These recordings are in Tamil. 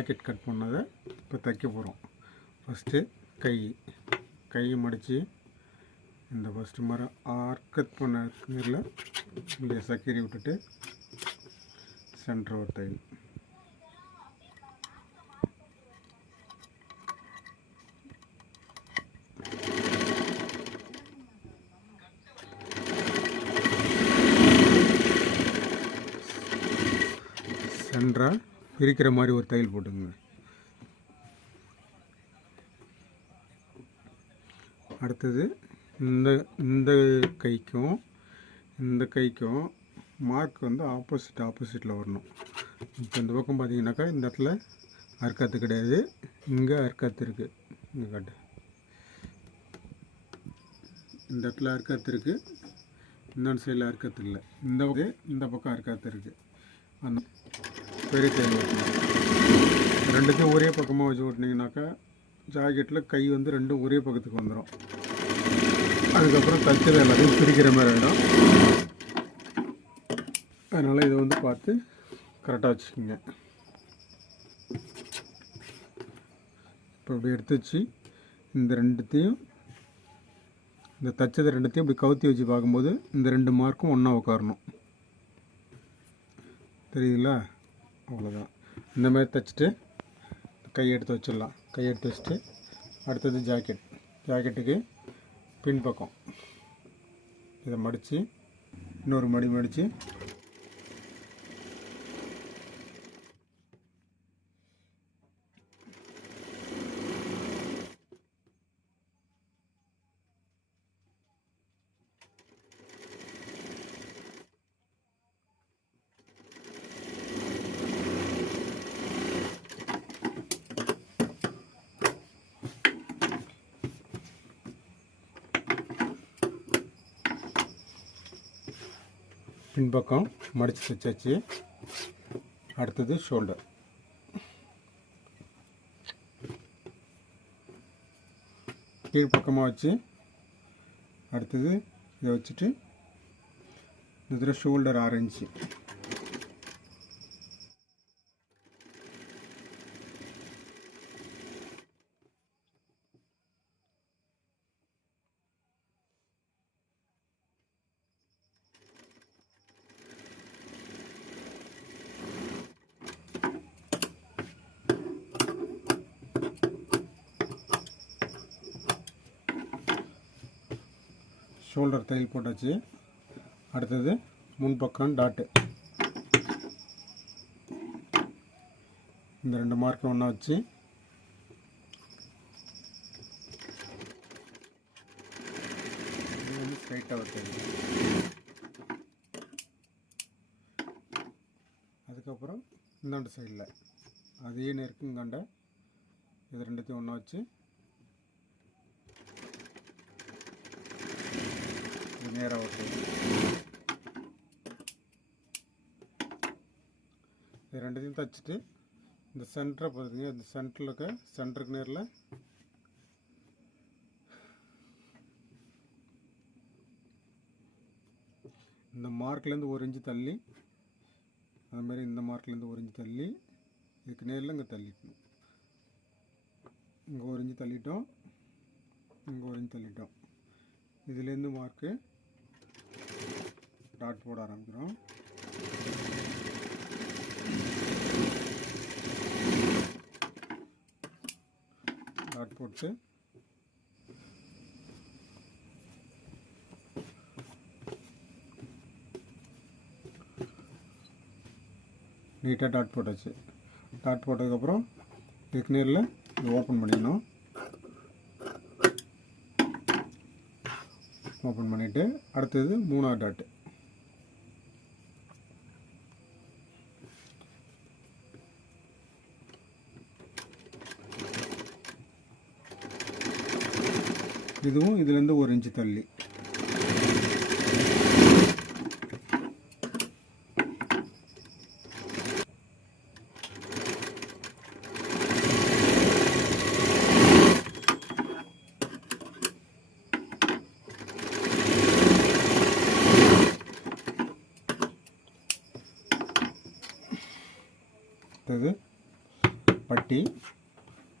பாக்கெட் கட் பண்ணதை இப்போ தைக்க போகிறோம் ஃபஸ்ட்டு கை கையை மடித்து இந்த ஃபஸ்ட்டு மரம் ஆர்கட் பண்ண நீரில் இங்கே சக்கரி விட்டுட்டு சென்டர் ஒரு தையல் சென்டராக பிரிக்கிற மாதிரி ஒரு தையல் போட்டுங்க அடுத்தது இந்த இந்த கைக்கும் இந்த கைக்கும் மார்க் வந்து ஆப்போசிட் ஆப்போசிட்டில் வரணும். இப்போ இந்த பக்கம் பார்த்தீங்கன்னாக்கா இந்த இடத்துல அர்க்காத்து கிடையாது. இங்கே அர்க்காத்து இருக்குது இங்கே காட்டு. இந்த இடத்துல அர்க்காத்து இருக்குது இந்த சைடில் அர்க்காத்து இல்லை. இந்த இந்த பக்கம் அர்க்காத்து இருக்குது அந்த பெரிய தையல் ஓட்டணும் ரெண்டுத்தையும் ஒரே பக்கமாக வச்சு ஓட்டினீங்கனாக்கா ஜாக்கெட்டில் கை வந்து ரெண்டும் ஒரே பக்கத்துக்கு வந்துடும் அதுக்கப்புறம் தச்சது எல்லாத்தையும் பிரிக்கிற மாதிரி ஆகிடும் அதனால் இதை வந்து பார்த்து கரெக்டாக வச்சுக்கோங்க. இப்போ இப்படி எடுத்து வச்சு இந்த ரெண்டுத்தையும் இந்த தச்சதை ரெண்டுத்தையும் இப்படி கவுத்தி வச்சு பார்க்கும்போது இந்த ரெண்டு மார்க்கும் ஒன்றா உட்காரணும். தெரியுதுங்களா? அவ்வளோதான் இந்த மாதிரி தைச்சிட்டு கை எடுத்து வச்சிடலாம். கை எடுத்து வச்சுட்டு அடுத்தது ஜாக்கெட் ஜாக்கெட்டுக்கு பின்பக்கம். இதை மடித்து இன்னொரு மடி மடித்து பின்பக்கம் மடித்து தைச்சாச்சு அடுத்தது ஷோல்டர் கீழ்ப்பக்கமாக வச்சு அடுத்தது இதை வச்சுட்டு இதில் ஷோல்டர் ஆரஞ்சு ஷோல்டர் தையல் போட்டாச்சு. அடுத்தது முன்பக்கம் டாட்டு இந்த ரெண்டு மார்க்கை ஒன்றா வச்சு. இது வந்து ஸ்ட்ரைட்டாக வைக்கிறது அதுக்கப்புறம் இந்தாண்டு சைடில் அதே நேருக்கு கண்ட இது ரெண்டுத்தையும் ஒன்றா வச்சு நேராக ஓட்டுறது இது ரெண்டுத்தையும் தைச்சிட்டு இந்த சென்டரை பார்த்துங்க இந்த சென்டரில் இருக்க சென்டருக்கு நேரில். இந்த மார்க்லேருந்து ஒரு இன்ச்சு தள்ளி அது மாதிரி இந்த மார்க்லேருந்து ஒரு இன்ச்சு தள்ளி இதுக்கு நேரில் இங்கே தள்ளிட்டோம். இங்கே ஒரு இன்ச்சு தள்ளிட்டோம். இங்கே ஒரு இன்ச்சு தள்ளிட்டோம். இதுலேருந்து மார்க்கு டாட் போட ஆரம்பிக்கிறோம். டாட் போட்டு. நீட்டாக டாட் போட்டாச்சு. டாட் போட்டதுக்கப்புறம் இதுக்கு நேரில் இது ஓப்பன் பண்ணிடணும். ஓப்பன் பண்ணிவிட்டு அடுத்தது மூணாவது டாட்டு இதுவும் இதுலேருந்து ஒரு இன்ச்சு தள்ளி. அடுத்தது பட்டி.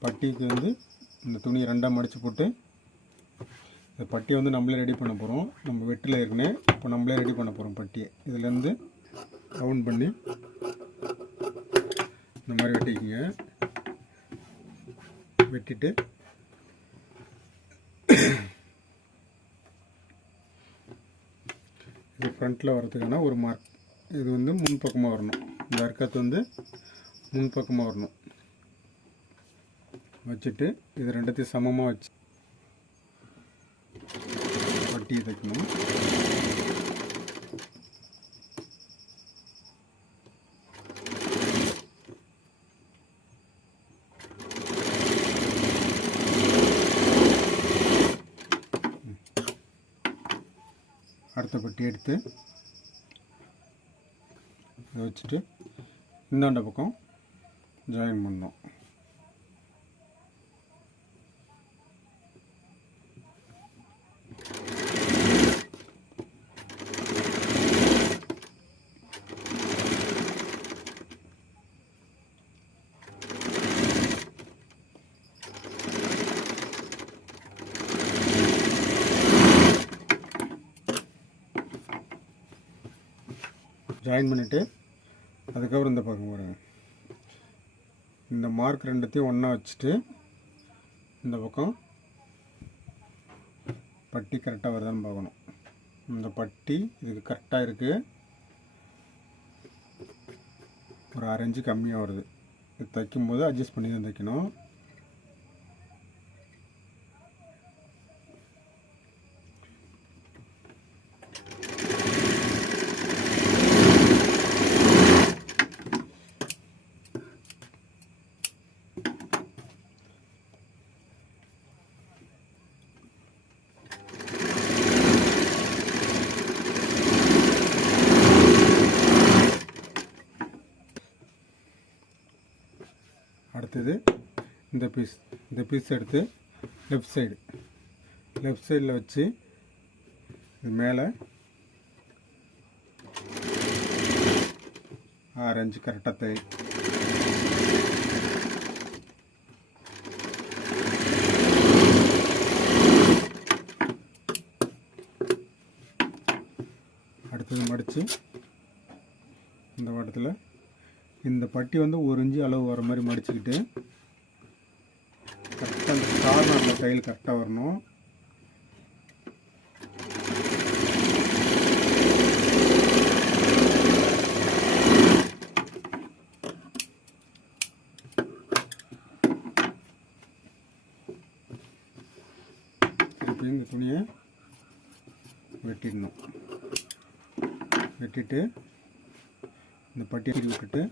பட்டிக்கு வந்து இந்த துணியை ரெண்டாக மடித்து போட்டு இந்த பட்டியை வந்து நம்மளே ரெடி பண்ண போகிறோம் நம்ம வெட்டில் ஏற்கனவே இப்போ நம்மளே ரெடி பண்ண போகிறோம் பட்டியை. இதுலேருந்து ரவுண்ட் பண்ணி இந்த மாதிரி வெட்டிக்கிங்க. வெட்டிட்டு இது ஃப்ரண்ட்டில் வரதுக்கான ஒரு மார்க் இது வந்து முன்பக்கமாக வரணும். இந்த அர்க்கத்து வந்து முன்பக்கமாக வரணும். வச்சுட்டு இது ரெண்டுத்தையும் சமமாக வச்சு பட்டியை தைக்கணும் அடுத்த பட்டி எடுத்து வச்சுட்டு இந்தாண்ட பக்கம் ஜாயின் பண்ணோம் ஜாயின் பண்ணிவிட்டு அதுக்கப்புறம் இந்த பக்கம் பாருங்க. இந்த மார்க் ரெண்டுத்தையும் ஒன்றா வச்சுட்டு இந்த பக்கம் பட்டி கரெக்டாக வருதான்னு பார்க்கணும். இந்த பட்டி இதுக்கு கரெக்டாக இருக்குது ஒரு அரைஞ்சு கம்மியாக வருது. இது தைக்கும்போது அட்ஜஸ்ட் பண்ணி தான் தைக்கணும் அடுத்தது இந்த பீஸ் இந்த பீஸ் எடுத்து லெஃப்ட் சைடு லெஃப்ட் சைடில் வச்சு இது மேலே ஆரஞ்சு கரெக்டாக தை அடுத்தது மடித்து இந்த வட்டத்தில் இந்த பட்டி வந்து ஒரு இன்ச்சு அளவு வர மாதிரி மடிச்சுக்கிட்டு கார்னரில் கையில் கரெக்டாக வரணும். திருப்பி இந்த துணியை வெட்டிடணும். வெட்டிட்டு இந்த பட்டியை விட்டுட்டு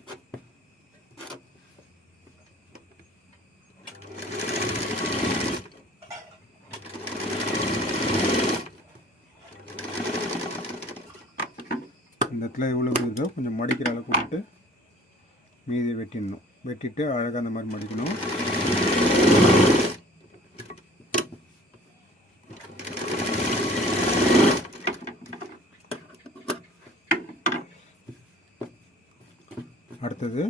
இடத்துல எவ்வளோ இருக்குதோ கொஞ்சம் மடிக்கிற அளவுக்கு விட்டு மீதி வெட்டிடணும். வெட்டிட்டு அழகாக அந்த மாதிரி மடிக்கணும். அடுத்தது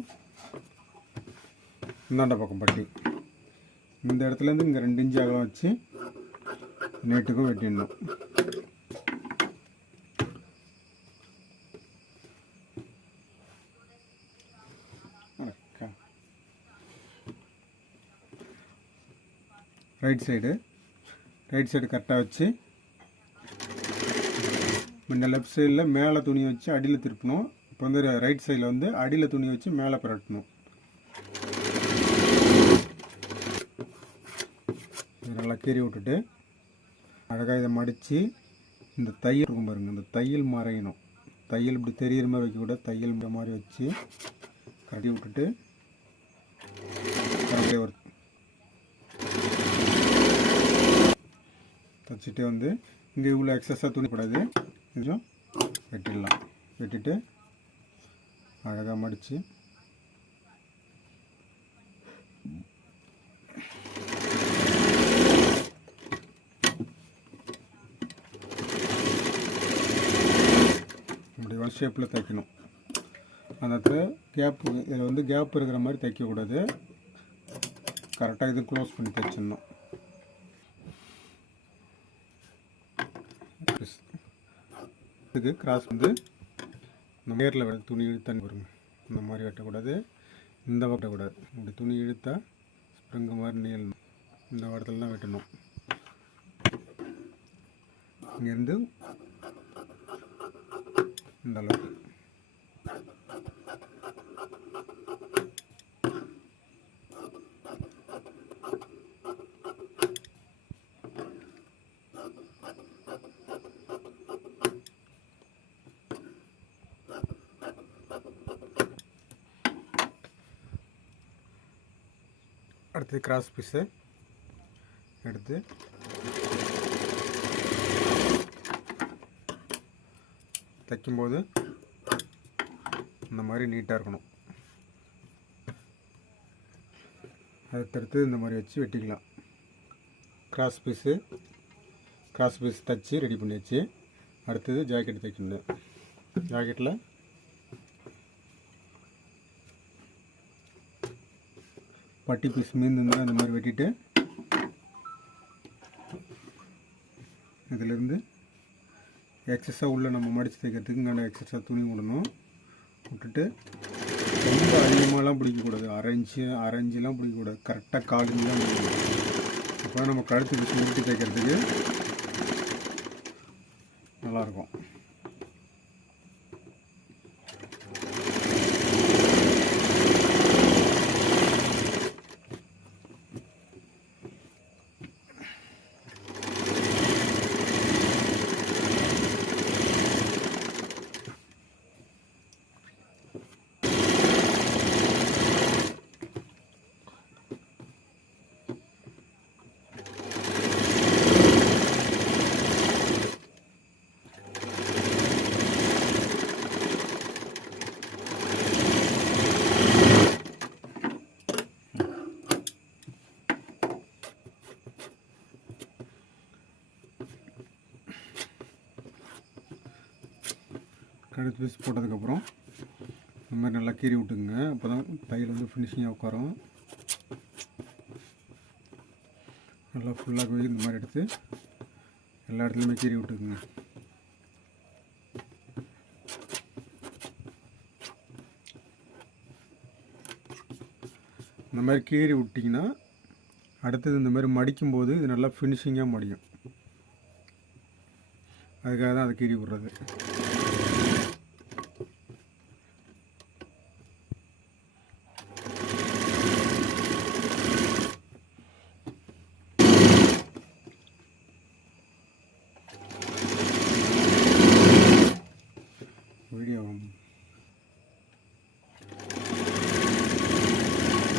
இந்தாண்ட பக்கம் பட்டி. இந்த இடத்துலேருந்து இங்கே ரெண்டு இன்ச்சு அகலம் வச்சு நேட்டுக்கும் வெட்டிடணும். ரைட் சைடு ரைட் சைடு கரெக்டாக வச்சு முன்ன லெஃப்ட் சைடில் மேலே துணி வச்சு அடியில் திருப்பணும். இப்போ வந்து ரைட் சைடில் வந்து அடியில் துணி வச்சு மேலே புரட்டணும். நல்லா கீறி விட்டுட்டு அழகாக இதை மடித்து இந்த தையல் இருக்கும் பாருங்க இந்த தையல் மறையணும். தையல் இப்படி தெரியிற மாதிரி வைக்கக்கூடாது. தையல் இந்த மாதிரி வச்சு கட்டி விட்டுட்டு அப்படியே ஒரு வச்சுட்டு வந்து இங்கே இவ்வளோ எக்ஸஸாக துணிப்படாது. கொஞ்சம் வெட்டிடலாம். வெட்டிட்டு அழகாக மடித்து இப்படி ஒன் ஷேப்பில் தைக்கணும். அந்த இடத்துல கேப் இதில் வந்து கேப் இருக்கிற மாதிரி தைக்கக்கூடாது. கரெக்டாக இது க்ளோஸ் பண்ணி தைச்சிடணும். இதுக்கு கிராஸ் வந்து நம்ம நேரில் விட துணி இழுத்தான்னு வரும் இந்த மாதிரி வெட்டக்கூடாது. இந்த வட்டக்கூடாது வெட்டக்கூடாது. இப்படி துணி இழுத்தா ஸ்ப்ரிங்கு மாதிரி நீளணும் இந்த இடத்துல தான் வெட்டணும். இங்கேருந்து இந்த அளவுக்கு. அடுத்து கிராஸ் பீஸு எடுத்து தைக்கும்போது இந்த மாதிரி நீட்டாக இருக்கணும். அடுத்தடுத்து இந்த மாதிரி வச்சு வெட்டிக்கலாம். கிராஸ் பீஸு கிராஸ் பீஸ் தைச்சி ரெடி பண்ணியாச்சு. அடுத்தது ஜாக்கெட் தைக்கணும். ஜாக்கெட்டில் பட்டி பீஸ் மீந்து அந்த மாதிரி வெட்டிட்டு இதிலேருந்து எக்ஸஸாக உள்ளே நம்ம மடித்து தைக்கிறதுக்கு இங்கே எக்ஸஸாக துணி விடணும். விட்டுட்டு ரொம்ப அதிகமாகலாம் பிடிக்கக்கூடாது. அரைஞ்சு அரைஞ்சிலாம் பிடிக்கக்கூடாது. கரெக்டாக காலுங்க தான் பிடிக்கணும். அப்போ நம்ம கழுத்து பீஸ் உருட்டி தைக்கிறதுக்கு நல்லாயிருக்கும். எடுத்து பீஸ் போட்டதுக்கப்புறம் இந்த மாதிரி நல்லா கீறி விட்டுக்குங்க. அப்போ தான் தையல் வந்து ஃபினிஷிங்காக உட்காரும். நல்லா ஃபுல்லாக இந்த மாதிரி எடுத்து எல்லா இடத்துலையுமே கீறி விட்டுக்குங்க. இந்த மாதிரி கீறி விட்டிங்கன்னா அடுத்தது இந்த மாதிரி மடிக்கும்போது இது நல்லா ஃபினிஷிங்காக மடியும். அதுக்காக தான் அதை கீறி விடுறது வீடியோ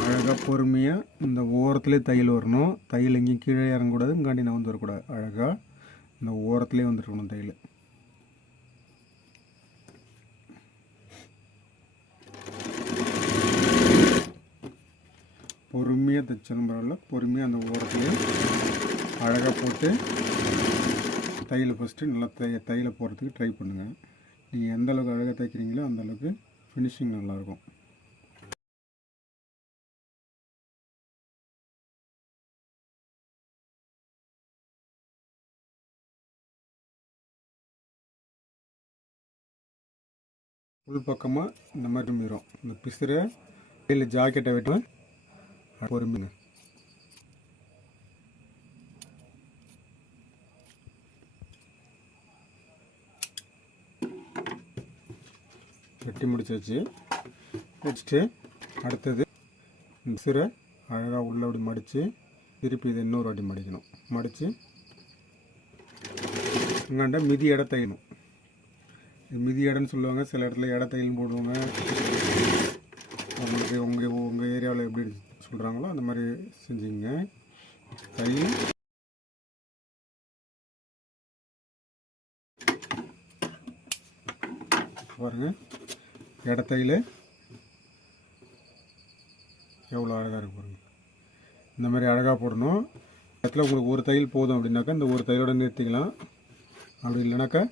அழகாக பொறுமையாக இந்த ஓரத்துலேயே தையல் வரணும். தையல் எங்கேயும் கீழே இறங்கக்கூடாது இங்காண்டி நான் வந்து வரக்கூடாது அழகாக இந்த ஓரத்துலேயே வந்துருக்கணும் தையல் பொறுமையாக தைச்சாலும் பரவாயில்ல. பொறுமையாக அந்த ஓரத்துலேயே அழகாக போட்டு தையலை ஃபஸ்ட்டு நல்லா தைய தையலை போடுறதுக்கு ட்ரை பண்ணுங்கள் நீங்கள் எந்த அளவுக்கு அழகாக தைக்கிறீங்களோ அந்தளவுக்கு ஃபினிஷிங் நல்லாயிருக்கும் உள் பக்கமாக இந்த மாதிரி மீறும் இந்த பிசுரை கையில் ஜாக்கெட்டை வெட்டுவேன் பொறுமைங்க. வெட்டி முடிச்சாச்சு. வச்சுட்டு அடுத்தது இந்த சிறை அழகாக உள்ள அப்படி மடித்து திருப்பி இதை இன்னொரு வாட்டி மடிக்கணும். மடித்து இங்காண்ட மிதி எடை தையணும். மிதி இடம்னு சொல்லுவாங்க. சில இடத்துல இட தையல் போடுவாங்க. உங்களுக்கு உங்கள் உங்கள் ஏரியாவில் எப்படி சொல்கிறாங்களோ அந்த மாதிரி செஞ்சுங்க. தையல். பாருங்கள் இடத்தையில் எவ்வளோ அழகாக இருக்கு பாருங்க. இந்த மாதிரி அழகாக போடணும். இடத்துல உங்களுக்கு ஒரு தையல் போதும் அப்படின்னாக்கா இந்த ஒரு தையலோட நிறுத்திக்கலாம். அப்படி இல்லைனாக்கா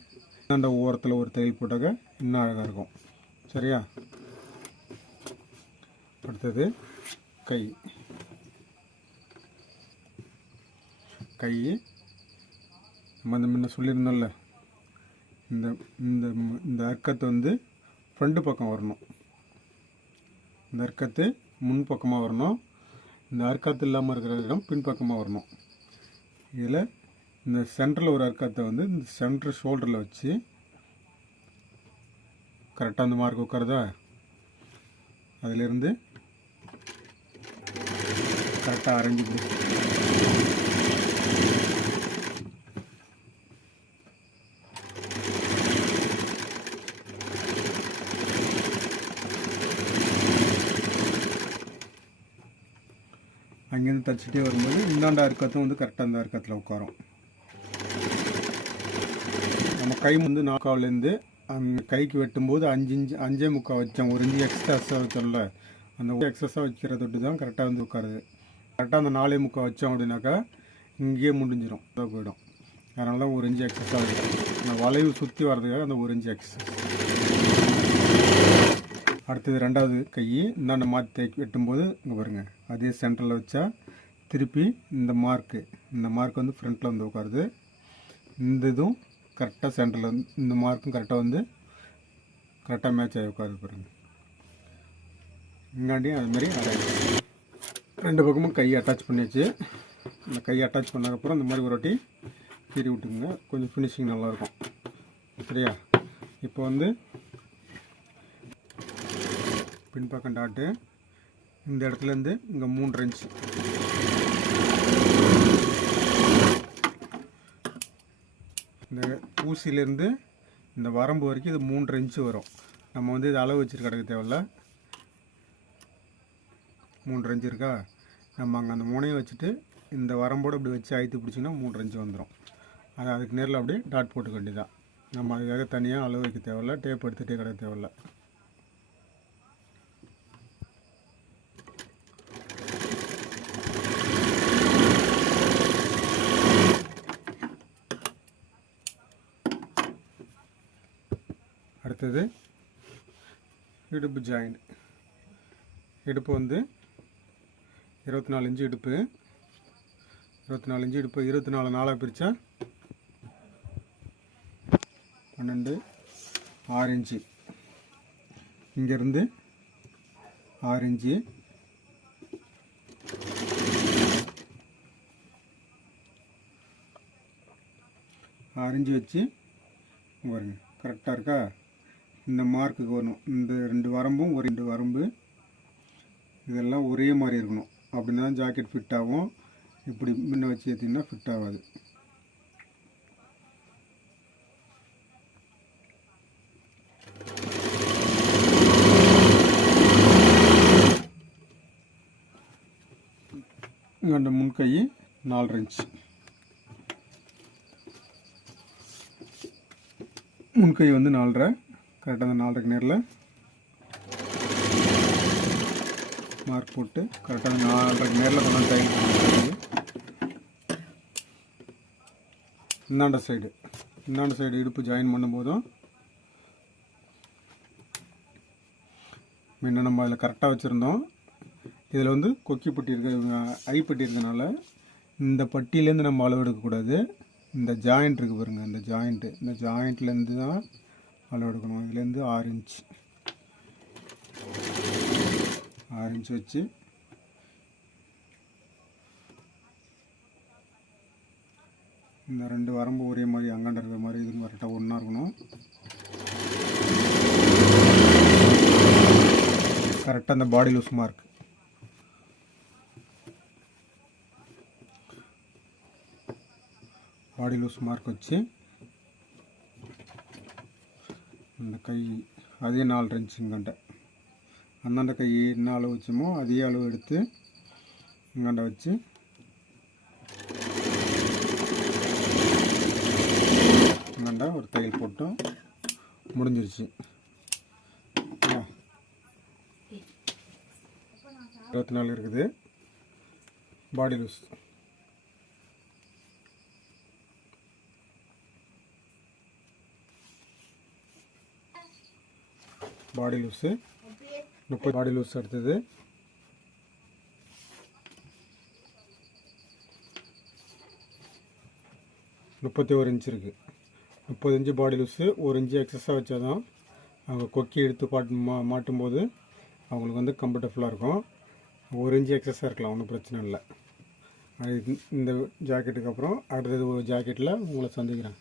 அந்த ஓரத்தில் ஒரு தையல் போட்டாக்க இன்னும் அழகாக இருக்கும். சரியா? அடுத்தது கை. கை. நம்ம அந்த முன்ன சொல்லியிருந்தோம்ல. இந்த இந்த இந்த அர்க்கத்தை வந்து ஃப்ரண்ட் பக்கம் வரணும். இந்த அர்க்கத்து முன் பக்கமாக வரணும். இந்த அர்க்கத்து இல்லாமல் இருக்கிற இடம் பின்பக்கமாக வரணும். இதில் இந்த சென்டரில் ஒரு அர்க்கத்தை வந்து இந்த சென்டர் ஷோல்டரில் வச்சு கரெக்டாக அந்த மார்க் உட்காருதா? அதிலிருந்து கரெக்டாக அரைஞ்சி அங்கேருந்து தச்சுட்டே வரும்போது இந்தாண்ட இருக்கத்தும் வந்து கரெக்டாக அந்த இருக்கத்தில் உட்காரும். கை வந்து நாக்காவிலேருந்து அந்த கைக்கு வெட்டும்போது அஞ்சு இன்ச்சு அஞ்சே முக்கால் வச்சோம் ஒரு இன்ச்சு எக்ஸ்ட்ரா வச்சோம்ல அந்த எக்ஸஸாக வைக்கிற தொட்டு தான் கரெக்டாக வந்து உட்காருது. கரெக்டாக அந்த நாலே முக்கால் வச்சோம் அப்படின்னாக்கா இங்கேயே முடிஞ்சிடும் இதாக போயிடும். அதனால தான் ஒரு இன்ச்சு எக்ஸஸாக வைக்கும் அந்த வளைவு சுற்றி வர்றதுக்காக அந்த ஒரு இன்ச்சு எக்ஸஸ் அடுத்தது ரெண்டாவது கை இந்தாண்ட மாற்றி தேக்கி வெட்டும்போது இங்கே பாருங்கள் அதே சென்டரில் வச்சா திருப்பி இந்த மார்க்கு இந்த மார்க் வந்து ஃப்ரண்ட்டில் வந்து உட்காருது. இந்த இதுவும் கரெக்டாக சென்டரில் வந்து இந்த மார்க்கும் கரெக்டாக வந்து கரெக்டாக மேட்ச் ஆகி உட்காந்து பாருங்கள் இங்காண்டியும் அதுமாரி ரெண்டு பக்கமும் கை அட்டாச் பண்ணியாச்சு. இந்த கை அட்டாச் பண்ணதுக்கப்புறம் இந்த மாதிரி ஒரு வாட்டி கீறி விட்டுங்க கொஞ்சம் ஃபினிஷிங் நல்லாயிருக்கும். சரியா? இப்போ வந்து பின்பக்கம் டாட்டு இந்த இடத்துலேருந்து இங்கே மூன்று இன்ச்சு இந்த ஊசியிலேருந்து இந்த வரம்பு வரைக்கும் இது மூன்று இன்ச்சு வரும். நம்ம வந்து இது அளவு வச்சுட்டு கிடக்க தேவையில்ல. மூன்று இன்ச்சு இருக்கா? நம்ம அங்கே அந்த முனையை வச்சுட்டு இந்த வரம்போடு அப்படி வச்சு அழுத்து பிடிச்சிங்கன்னா மூன்று இன்ச்சு வந்துடும் அது அதுக்கு நேரில் அப்படியே டாட் போட்டுக்க வேண்டியதான் நம்ம அதுக்காக தனியாக அளவு வைக்க தேவையில்ல. டேப் எடுத்துகிட்டே கிடக்க தேவையில்ல. அடுத்தது இடுப்பு ஜாயிண்ட் இடுப்பு வந்து இருபத்தி நாலு இன்ச்சு இடுப்பு. இருபத்தி நாலு இன்ச்சு இடுப்பு. இருபத்தி நாலு நாளாக பிரித்தா பன்னெண்டு ஆறு இன்ச்சு. இங்கேருந்து ஆறு இன்ச்சு. ஆறு இன்ச்சு வச்சு இங்க பாருங்க. கரெக்டாக இருக்கா? இந்த மார்க்குக்கு வரணும். இந்த ரெண்டு வரம்பும் ஒரு ரெண்டு வரம்பு. இதெல்லாம் ஒரே மாதிரி இருக்கணும். அப்படின்னா தான் ஜாக்கெட் ஃபிட் ஆகும். இப்படி முன்ன வச்சு ஏற்றிங்கன்னா ஃபிட் ஆகாது. இங்க அந்த முன்கை நாலு இன்ச் முன்கை வந்து நாலரை. கரெக்டாக அந்த நாலரைக்கு நேரில். மார்க் போட்டு கரெக்டாக அந்த நாலரைக்கு நேரில் கொண்டாந்து டைல் இந்தாண்ட சைடு இந்தாண்ட சைடு இடுப்பு ஜாயின் பண்ணும்போதும் முன்ன நம்ம அதில் கரெக்டாக வச்சுருந்தோம். இதில் வந்து கொக்கி பட்டி இருக்கு ஐ பட்டி இருக்கனால இந்த பட்டியிலேருந்து நம்ம அளவு எடுக்கக்கூடாது. இந்த ஜாயிண்ட் இருக்குது பாருங்கள் இந்த ஜாயிண்ட்டு இந்த ஜாயிண்ட்லேருந்து தான் அளவு எடுக்கணும். இதுலேருந்து ஆறு இன்ச் ஆறு இன்ச் வச்சு. இந்த ரெண்டு வரம்பு ஒரே மாதிரி அங்காண்ட இருக்கிற மாதிரி இதுவும் கரெக்டாக ஒன்றா இருக்கணும். கரெக்டாக அந்த body loose mark body loose mark வச்சு. அந்த கை அதே நாலு இன்ச் இங்கண்ட. அந்தாண்ட கை என்ன அளவு வச்சோமோ அதே அளவு எடுத்து இங்காண்ட வச்சு இங்காண்டா ஒரு தையல் போட்டோம் முடிஞ்சிருச்சு. இருபத்தி நாலு இருக்குது. பாடி லூஸ் பாடி லூஸு முப்பது பாடி லூஸ் அடுத்தது முப்பத்தி ஒரு இன்ச் இருக்குது முப்பது இன்ச்சு பாடி லூஸு ஒரு இன்ச்சு எக்ஸஸாக வச்சால் தான் அவங்க கொக்கி எடுத்து பாட்டு மா மாட்டும்போது அவங்களுக்கு வந்து கம்ஃபர்டபுளாக இருக்கும். ஒரு இன்ச்சு எக்ஸஸாக இருக்கலாம் ஒன்றும் பிரச்சனை இல்லை. அது இந்த- இந்த ஜாக்கெட்டுக்கு அப்புறம் அடுத்தது ஒரு ஜாக்கெட்டில் உங்களை சந்திக்கிறேன்.